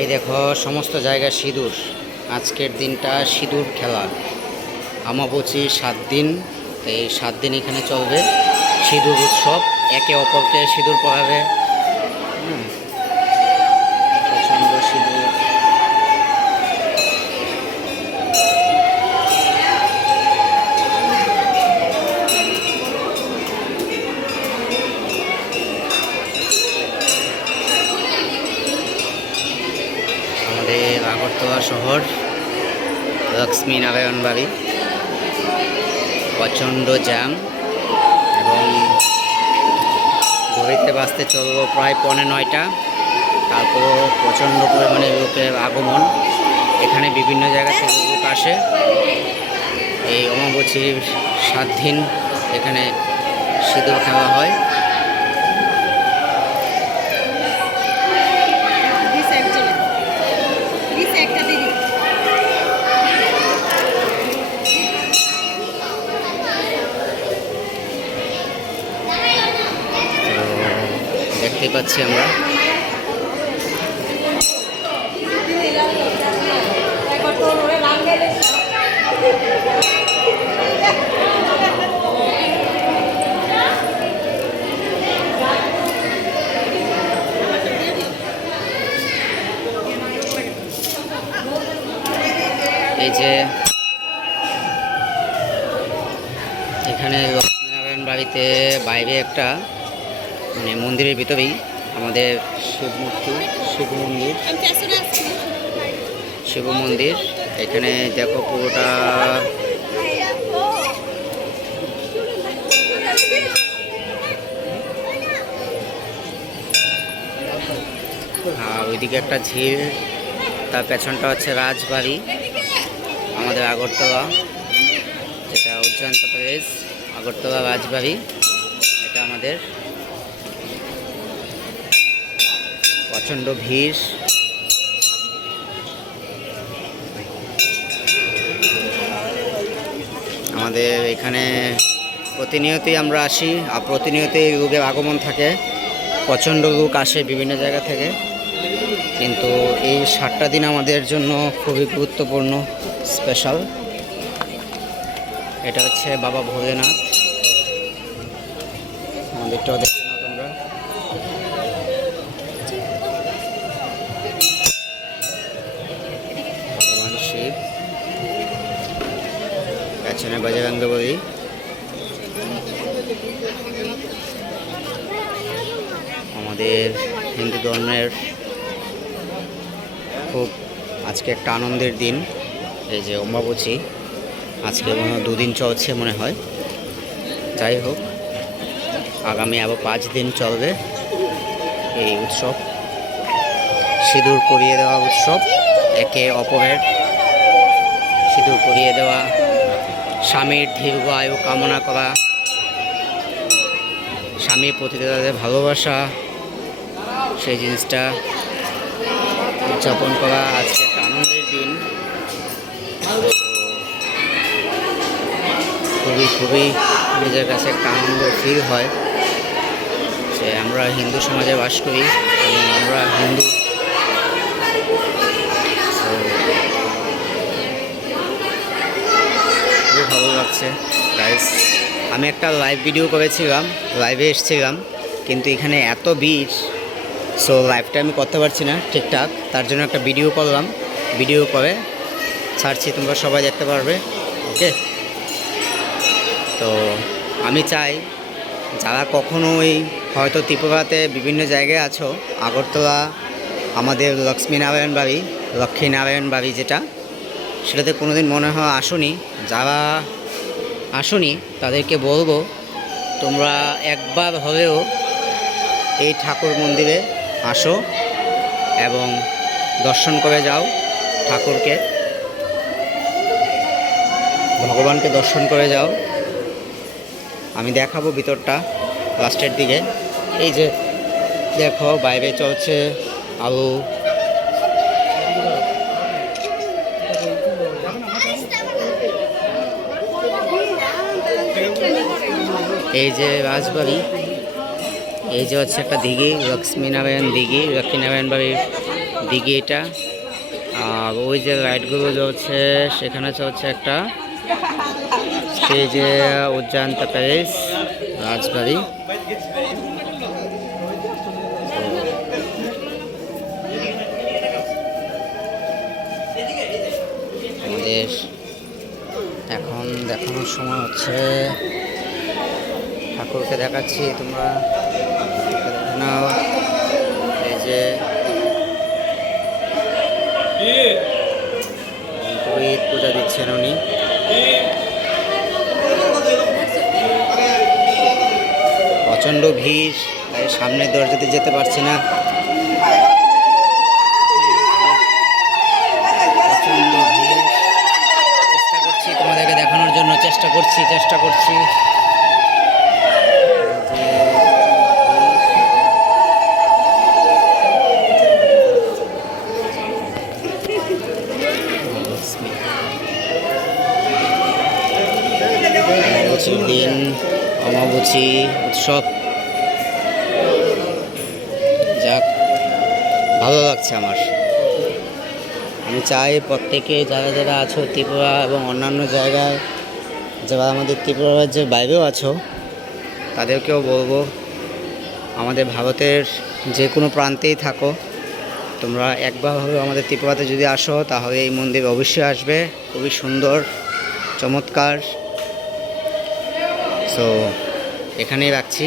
এই দেখো সমস্ত জায়গায় সিঁদুর। আজকের দিনটা সিঁদুর খেলা। আমাবুচি 7 দিন, এই 7 দিন এখানে চলবে সিঁদুর উৎসব। একে অপরকে সিঁদুর পরাবে। প্রচণ্ড সিঁদুর। আমাদের আগরতলা শহর লক্ষ্মীনারায়ণ বাড়ি, প্রচণ্ড জ্যাম এবং ঘড়িতে বাজতে চলবো প্রায় 9:15। তারপরও প্রচণ্ড পরিমাণে লোকের আগমন। এখানে বিভিন্ন জায়গা থেকে লোক আসে। এই অমাবস্যার 7 দিন এখানে সিঁদুর খেলা হয়। দেখতে পাচ্ছি আমরা এই যে এখানে লক্ষ্মীনারায়ণ বাড়িতে বাইরে একটা মানে মন্দিরের ভিতরেই আমাদের শিব মন্দির। এখানে দেখো পুরোটা ওইদিকে একটা ঝিল, তার পেছনটা হচ্ছে রাজবাড়ি আমাদের আগরতলা, যেটা উজ্জয়ন্ত প্রদেশ। আগরতলা রাজবাড়ি এটা আমাদের। প্রচণ্ড ভিড়। আমাদের এখানে প্রতিনিয়তই আমরা আসি আর প্রতিনিয়তই লোকের আগমন থাকে। প্রচণ্ড লোক আসে বিভিন্ন জায়গা থেকে। কিন্তু এই 7টা দিন আমাদের জন্য খুবই গুরুত্বপূর্ণ, স্পেশাল। এটা হচ্ছে বাবা ভোলেনাথ মন্দিরটাও দেখে নাও তোমরা। ভগবান শিব, পেছনে বজরঙ্গবলী। আমাদের হিন্দু ধর্মের খুব আজকে একটা আনন্দের দিন। এই যে অমাবস্যা আজকে মনে হয় 2 দিন চলছে মনে হয়। যাই হোক, আগামী আরও 5 দিন চলবে এই উৎসব, সিঁদুর পরিয়ে দেওয়া উৎসব। একে অপরের সিঁদুর পরিয়ে দেওয়া, স্বামীর দীর্ঘ আয়ু কামনা করা, স্বামীর প্রতি তাদের ভালোবাসা, সেই জিনিসটা উদযাপন করা। আজকে একটা আনন্দের দিন। খুবই নিজের কাছে একটা আনন্দ ফিল হয় যে আমরা হিন্দু সমাজে বাস করি এবং আমরা হিন্দু। খুব ভালো লাগছে গাইস। আমি একটা লাইভ ভিডিও করেছিলাম, লাইভে এসেছিলাম, কিন্তু এখানে এত ভিড়, সো লাইভটা আমি করতে পারছি না ঠিকঠাক। তার জন্য একটা ভিডিও করলাম, ভিডিও করে ছাড়ছি, তোমরা সবাই দেখতে পারবে। ওকে, তো আমি চাই যারা কখনোই হয়তো ত্রিপুরাতে বিভিন্ন জায়গায় আছো, আগরতলা আমাদের লক্ষ্মীনারায়ণ বাড়ি যেটা, সেটাতে কোনোদিন মনে হয় আসোনি। যারা আসোনি তাদেরকে বলবো তোমরা একবার হলেও এই ঠাকুর মন্দিরে আসো এবং দর্শন করে যাও ঠাকুরকে, ভগবানকে দর্শন করে যাও। আমি দেখাবো ভিতরটা লাস্টের দিকে। এই যে দেখো বাইরে চলছে আলু। এই যে রাজবাড়ি, এই যে হচ্ছে একটা দিঘি, লক্ষ্মীনারায়ণ দিঘি, লক্ষ্মীনারায়ণ বাড়ির দিঘি এটা। আর ওই যে লাইটগুলো জ্বলছে সেখানে চলছে একটা সেই যে উজ্জয়ন্ত প্যালেস রাজবাড়ি। আমাদের এখন দেখানোর সময় হচ্ছে, ঠাকুরকে দেখাচ্ছি, তোমরা দেখে নাও। এই যে পুরোহিত পূজা দিচ্ছেন উনি। প্রচণ্ড ভিড়, তাই সামনের দরজাতে যেতে পারছি না। প্রচণ্ড ভিড়, চেষ্টা করছি তোমাদেরকে দেখানোর জন্য, চেষ্টা করছি। অমাবস্যার দিন, অমাবস্যা উৎসব, যাক ভালো লাগছে আমার। আমি চাই প্রত্যেকে যারা যারা আছো ত্রিপুরা এবং অন্যান্য জায়গায়, যারা আমাদের ত্রিপুরা রাজ্যের বাইরেও আছো, তাদেরকেও বলবো আমাদের ভারতের যে কোনো প্রান্তেই থাকো, তোমরা একবার হলেও আমাদের ত্রিপুরাতে যদি আসো তাহলে এই মন্দির অবশ্যই আসবে। খুবই সুন্দর, চমৎকার। সো এখানেই রাখছি।